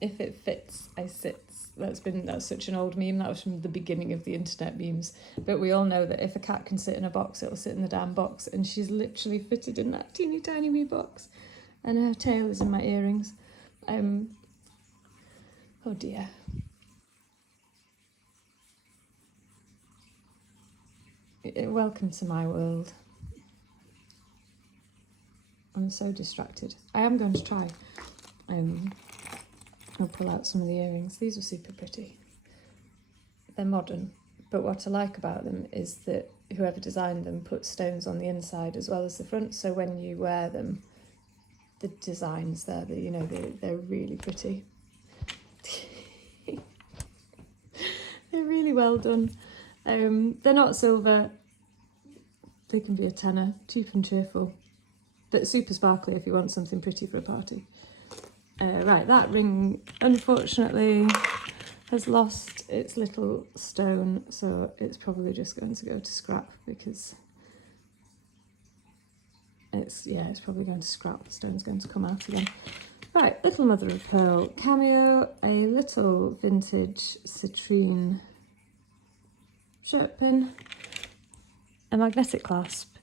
if it fits, I sits. That's such an old meme. That was from the beginning of the internet memes. But we all know that if a cat can sit in a box, it'll sit in the damn box. And she's literally fitted in that teeny tiny wee box. And her tail is in my earrings. Oh dear. Welcome to my world. I'm so distracted. I am going to try. I'll pull out some of the earrings. These are super pretty. They're modern, but what I like about them is that whoever designed them put stones on the inside as well as the front, so when you wear them, the designs there, they're really pretty. They're really well done. They're not silver. They can be a tenner, cheap and cheerful, but super sparkly if you want something pretty for a party. Right, that ring unfortunately has lost its little stone, so it's probably just going to go to scrap because it's probably going to scrap. The stone's going to come out again. Right, little mother of pearl cameo, a little vintage citrine shirt pin, a magnetic clasp,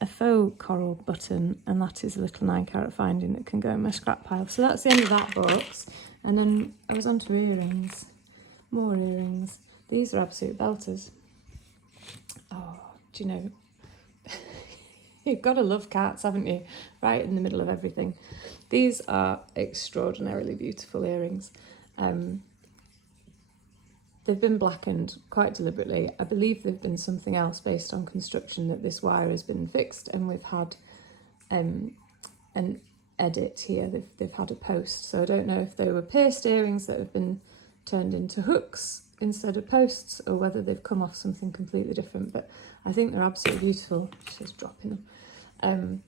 a faux coral button, and that is a little 9-carat finding that can go in my scrap pile. So that's the end of that box. And then I was onto earrings, more earrings. These are absolute belters. Oh, do you know, you've got to love cats, haven't you? Right in the middle of everything. These are extraordinarily beautiful earrings. They've been blackened quite deliberately. I believe they've been something else based on construction, that this wire has been fixed, and we've had an edit here. They've had a post, so I don't know if they were pierced earrings that have been turned into hooks instead of posts, or whether they've come off something completely different, but I think they're absolutely beautiful. Just dropping them.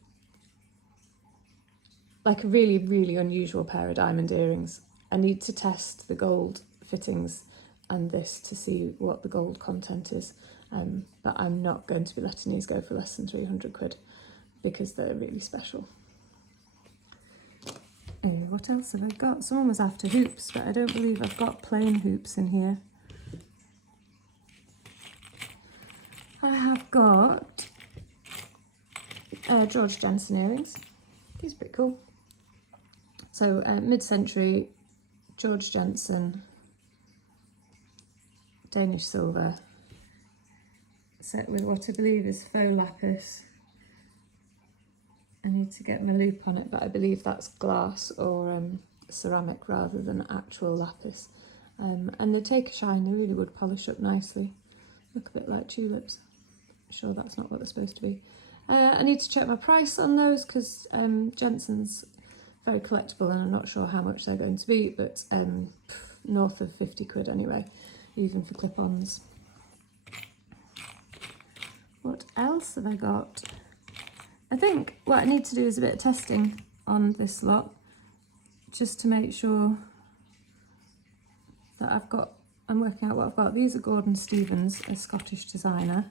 Like a really, really unusual pair of diamond earrings. I need to test the gold fittings and this to see what the gold content is, but I'm not going to be letting these go for less than 300 quid because they're really special. What else have I got? Someone was after hoops, but I don't believe I've got plain hoops in here. I have got Georg Jensen earrings. These are pretty cool. So mid-century Georg Jensen Danish silver set with what I believe is faux lapis. I need to get my loop on it, but I believe that's glass or ceramic rather than actual lapis. And they take a shine, they really would polish up nicely. Look a bit like tulips. I'm sure that's not what they're supposed to be. I need to check my price on those because Jensen's very collectible and I'm not sure how much they're going to be, but north of 50 quid anyway, even for clip-ons. What else have I got? I think what I need to do is a bit of testing on this lot, just to make sure that I'm working out what I've got. These are Gordon Stevens, a Scottish designer.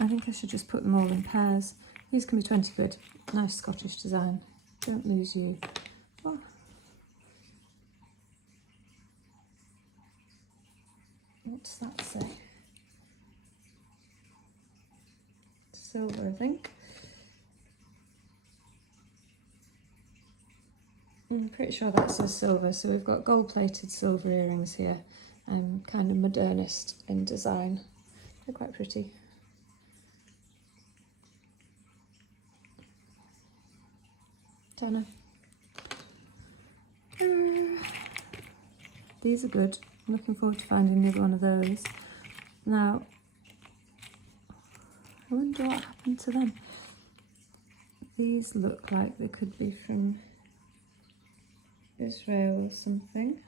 I think I should just put them all in pairs. These can be 20 quid. Nice Scottish design. Don't lose you. Oh. What does that say? Silver, I think. I'm pretty sure that says silver. So we've got gold-plated silver earrings here, kind of modernist in design. They're quite pretty. Don't know. These are good. I'm looking forward to finding another one of those. Now, I wonder what happened to them. These look like they could be from Israel or something.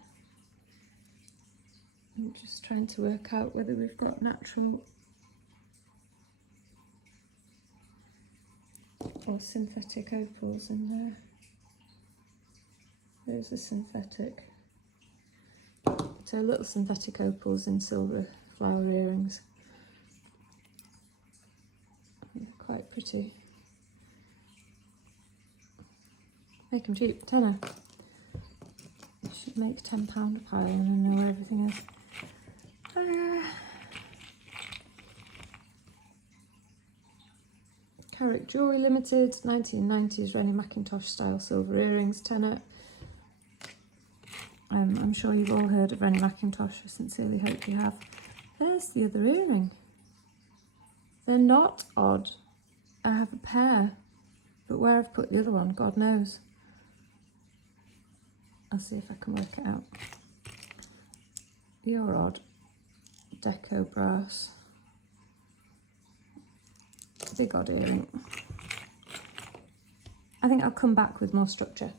I'm just trying to work out whether we've got natural or synthetic opals in there. Those are synthetic. So little synthetic opals in silver flower earrings. Quite pretty. Make them cheap, tenner. to make £10 a pile and I know where everything is. Carrick Jewellery Limited, 1990s Rennie Mackintosh style silver earrings, tenner. I'm sure you've all heard of Rennie Mackintosh, I sincerely hope you have. There's the other earring. They're not odd. I have a pair, but where I've put the other one, God knows. I'll see if I can work it out. You're odd. Deco brass. Big odd earring. I think I'll come back with more structure.